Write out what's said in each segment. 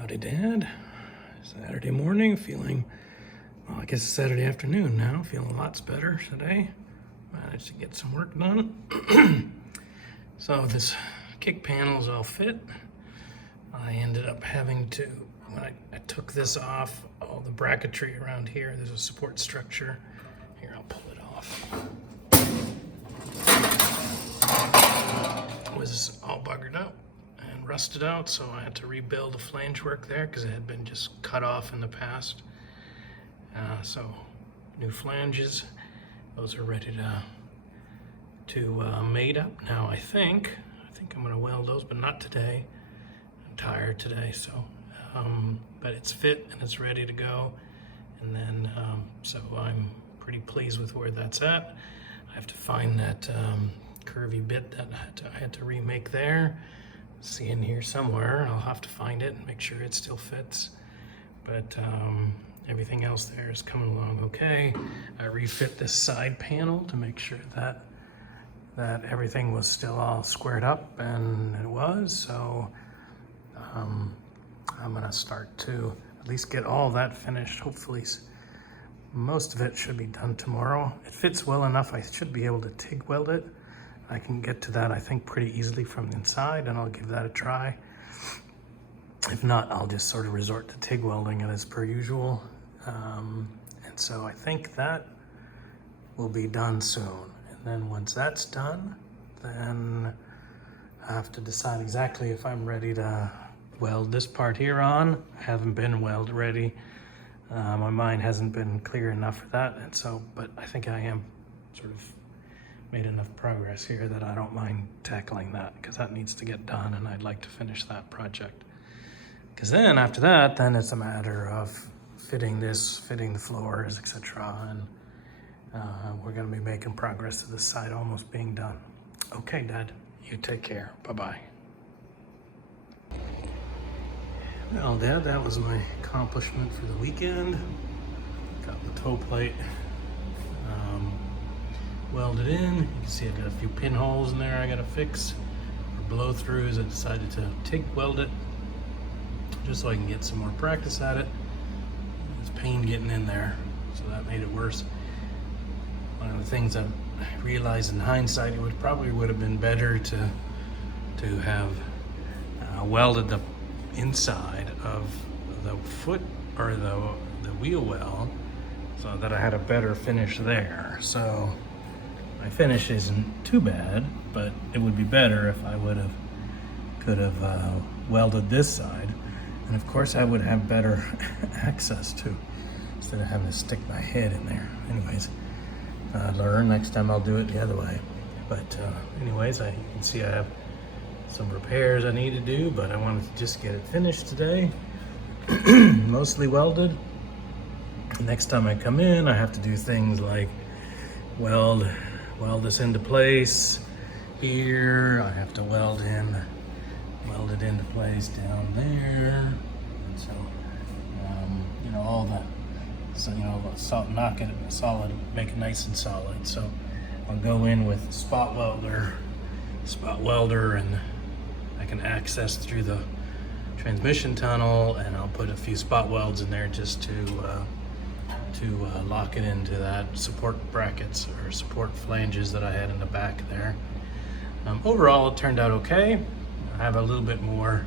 Howdy, Dad. Saturday morning, feeling, well, I guess it's Saturday afternoon now, feeling lots better today. Managed to get some work done. So this kick panel's all fit. I ended up having to, when I took this off, all the bracketry around here, there's a support structure. Here, I'll pull it off. It was all buggered up and rusted out, so I had to rebuild the flange work there because it had been just cut off in the past. So new flanges, those are ready to mate up now. I think I'm gonna weld those, but not today. I'm tired today, so but it's fit and it's ready to go. And then so I'm pretty pleased with where that's at. I have to find that curvy bit that I had to remake there. See in here somewhere. I'll have to find it and make sure it still fits. But everything else there is coming along okay. I refit this side panel to make sure that everything was still all squared up, and it was. So I'm gonna start to at least get all that finished. Hopefully most of it should be done tomorrow. It fits well enough, I should be able to TIG weld it. I can get to that, I think, pretty easily from the inside, and I'll give that a try. If not, I'll just sort of resort to TIG welding it as per usual. And so I think that will be done soon. And then once that's done, then I have to decide exactly if I'm ready to weld this part here on. I haven't been weld ready. My mind hasn't been clear enough for that, and so, but I think I am sort of made enough progress here that I don't mind tackling that, because that needs to get done, and I'd like to finish that project. Because then after that, then it's a matter of fitting this, fitting the floors, etc. And we're gonna be making progress to this side almost being done. Okay, Dad, you take care. Bye-bye. Well, Dad, that was my accomplishment for the weekend. Got the toe plate welded in. You can see I got a few pinholes in there I gotta fix or blow throughs. I decided to TIG weld it just so I can get some more practice at it. It's pain getting in there, so that made it worse. One of the things I realized in hindsight, it would have been better to have welded the inside of the foot or the wheel well so that I had a better finish there. So my finish isn't too bad, but it would be better if I could have welded this side, and of course I would have better access to, instead of having to stick my head in there. Anyways, learn next time I'll do it the other way. But anyways, you can see I have some repairs I need to do, but I wanted to just get it finished today. Mostly welded. Next time I come in, I have to do things like weld this into place here. I have to weld it into place down there. And so, you know, all that. So, you know, knock it solid, make it nice and solid. So I'll go in with spot welder, and I can access through the transmission tunnel, and I'll put a few spot welds in there just to lock it into that support brackets or support flanges that I had in the back there. Overall, it turned out okay. I have a little bit more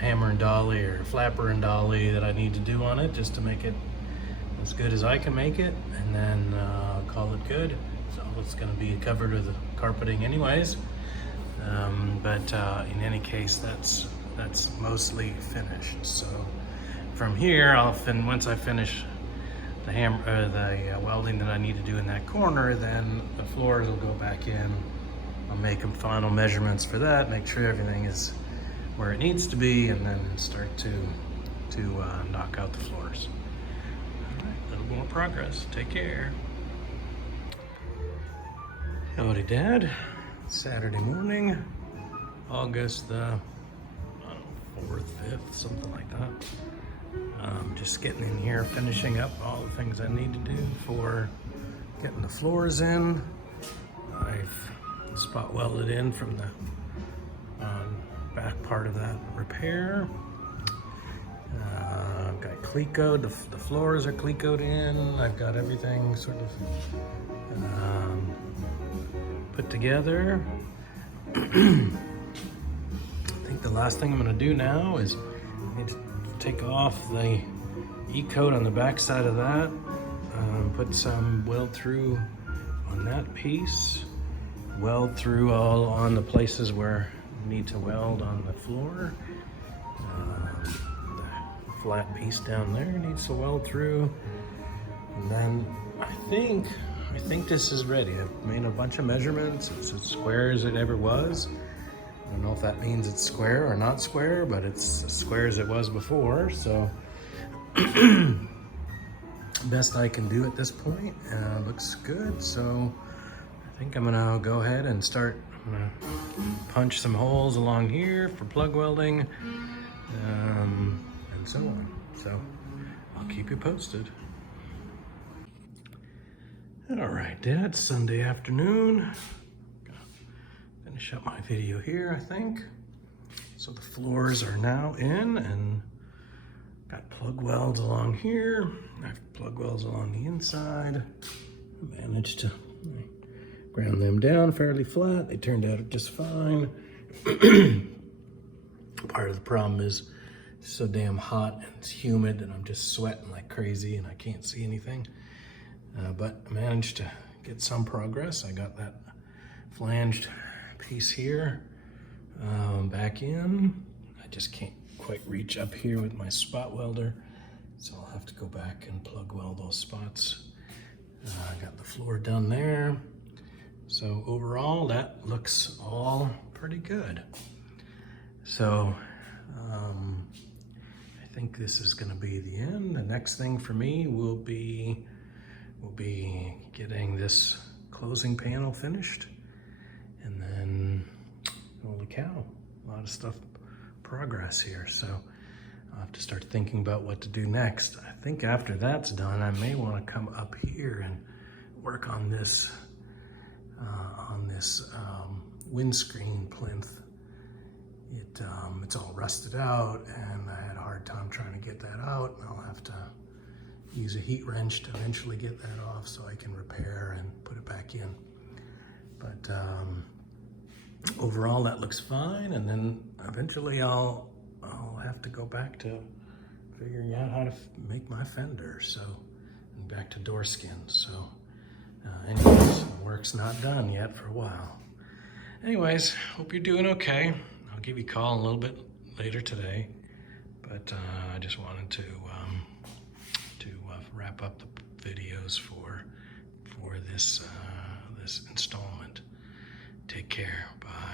hammer and dolly or flapper and dolly that I need to do on it just to make it as good as I can make it, and then call it good. So it's going to be covered with carpeting anyways. But in any case, that's mostly finished. So from here, once I finish the welding that I need to do in that corner, then the floors will go back in. I'll make them final measurements for that, make sure everything is where it needs to be, and then start to knock out the floors. All right, a little more progress. Take care. Howdy, Dad. Saturday morning, August the 4th, 5th, something like that. Just getting in here, finishing up all the things I need to do for getting the floors in. I've spot welded in from the back part of that repair. got Clecoed, the floors are Clecoed in. I've got everything sort of put together. I think the last thing I'm gonna do now is I need to take off the E-coat on the back side of that, put some weld through on that piece, weld through all on the places where you need to weld on the floor. The flat piece down there needs to weld through. And then I think this is ready. I've made a bunch of measurements. It's as square as it ever was. I don't know if that means it's square or not square, but it's as square as it was before. So best I can do at this point. Looks good. So I think I'm gonna go ahead and start. I'm gonna punch some holes along here for plug welding, and so on. So I'll keep you posted. All right, Dad, Sunday afternoon. Gonna finish up my video here, I think. So the floors are now in, and got plug welds along here. I have plug welds along the inside. I managed to ground them down fairly flat. They turned out just fine. Part of the problem is it's so damn hot and it's humid that I'm just sweating like crazy and I can't see anything. But I managed to get some progress. I got that flanged piece here back in. I just can't quite reach up here with my spot welder, so I'll have to go back and plug weld those spots. I got the floor done there. So overall, that looks all pretty good. So I think this is gonna be the end. The next thing for me will be getting this closing panel finished, and then holy cow, a lot of stuff progress here. So I'll have to start thinking about what to do next. I think after that's done, I may want to come up here and work on this windscreen plinth. It's all rusted out, and I had a hard time trying to get that out. I'll have to use a heat wrench to eventually get that off so I can repair and put it back in. But overall, that looks fine. And then eventually I'll have to go back to figuring out how to make my fender. So, and back to door skins. So anyways, work's not done yet for a while. Anyways, hope you're doing okay. I'll give you a call a little bit later today, but I just wanted to wrap up the videos for this installment. Take care. Bye.